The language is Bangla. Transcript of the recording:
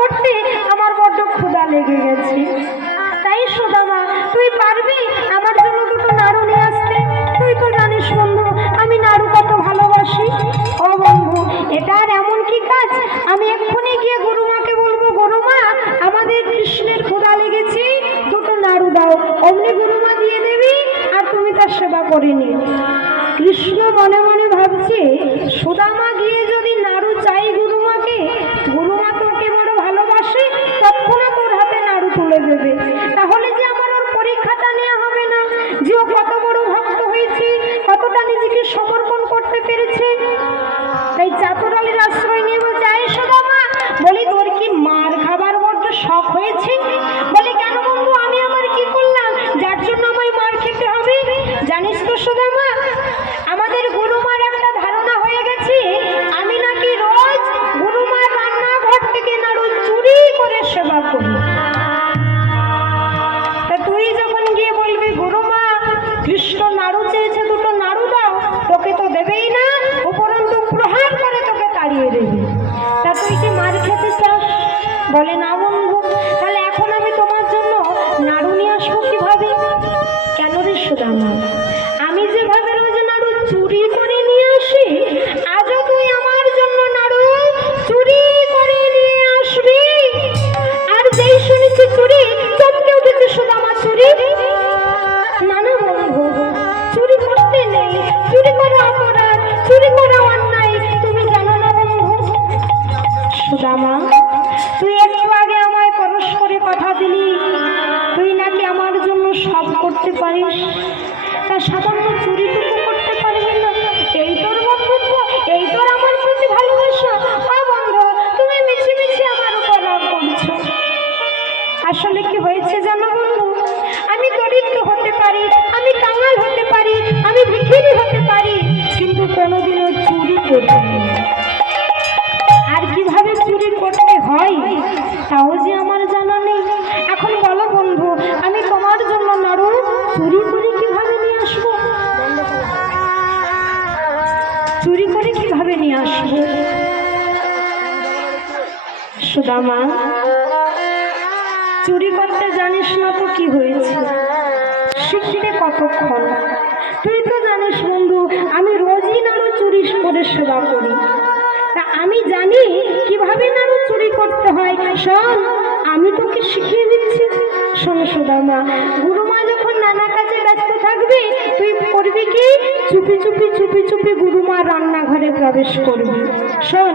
করতে আমার বড্ড ক্ষুধা লেগে গেছে। তাই সুদামা তুই পারবি আমার জন্য দুটো নাড়ু নিয়ে আসতে? তুই তো জানিস বন্ধু আমি নাড়ু কত ভালোবাসি। ও বন্ধু, এটা আর এমন কি কাজ? আমি এক্ষুনি গিয়ে গুরুমাকে বলবো, গুরুমা আমাদের কৃষ্ণের ক্ষুধা লেগেছে, দুটো নাড়ু দাও। অমনি গুরুমা দিয়ে দেবি আর তুমি তার সেবা করে নি। কৃষ্ণ মনে মনে ভাবছে, সুদামা গিয়ে যদি নাড়ু চাই গুরুমাকে, গুরুমা তো ওকে বড় ভালোবাসে, তৎক্ষণাৎ ওর হাতে নাড়ু তুলে দেবে। তাহলে যে আমার ওর পরীক্ষাটা নেওয়া হবে না যে ও কত বড় ভক্ত হয়েছে, কতটা নিজেকে সমর্পণ করতে পেরেছে। তাই চাতুরালীর আশ্রয় নিয়ে বলছে, আয় সুদামা, বলি তোর কি মার খাবার বড্ড শখ হয়েছে? বলি কেন বন্ধু, আমি আমার কি করলাম যার জন্য আমায় মার খেতে হবে? জানিস তো সুদামা, আমাদের গুরুমার একটা ধারণা হয়ে গেছে আমি নাকি রোজ গুরুমার রান্নাঘর থেকে নাড়ু চুরি করে সেবা করি। তা তুই যখন গিয়ে বলবি গুরুমা কৃষ্ণ নাড়ু চেয়েছে, দুটো নাড়ু দাও, তোকে তো দেবেই না, উপরন্তু প্রহার করে তোকে তাড়িয়ে দেবে। তা তুই কি মার খেতে চাস? বলে না বন্ধু, তাহলে এখন আমি তোমার জন্য নাড়ু নিয়ে আসবো কিভাবে? কেন রে সুদামা, আমি যেভাবে রোজ নাড়ু চুরি করে নিয়ে আসি, আজও তুই আমার জন্য নাড়ু চুরি করে নিয়ে আসবি? আর যেই শুনেছি চুরি, চমকে উঠেছে সুদামা, চুরি? না না বন্ধু, চুরি করতে নেই, চুরি করা অপরাধ, চুরি করা অন্যায়, তুমি জানো না বন্ধু? সুদামা, তুই একটু আগে আমায় পরশ করে কথা দিলি তুই নাকি আমার জন্য সব করতে পারিস, তা সামান্য চুরিটুকু করতে পারবি না? এই তোর বন্ধুত্ব, এই তোর আমার প্রতি ভালোবাসা? বন্ধু, তুমি মিছি মিছি আমার উপর রাগ করছো। আসলে কি হয়েছে জানো বন্ধু, আমি দরিদ্র হতে পারি, আমি কাঙাল হতে পারি, আমি ভিখিরি হতে পারি, কিন্তু কোনোদিনও চুরি করিনি। আর কিভাবে চুরি করতে হয় তাও যে আমার জানা নেই। এখন বলো বন্ধু, আমি তোমার জন্য নাড়ু চুরি করে কিভাবে নিয়ে আসবো? চুরি করে কিভাবে নিয়ে আসবো? সুদামা, চুরি করতে জানিস না তো কি হয়েছে, শিখতে কতক্ষণ? তুই তো জানিস বন্ধু আমি রোজই নাড়ু চুরি করে সেবা করি, তা আমি জানি কিভাবে নাড়ু চুরি করতে হয়। শোন, আমি তোকে শিখিয়ে দিচ্ছি। শোন সুদামা, গুরুমা যখন নানা কাজে ব্যস্ত থাকবে, তুই করবি কি, চুপি চুপি চুপি চুপি গুরুমা রান্নাঘরে প্রবেশ করবি। শোন,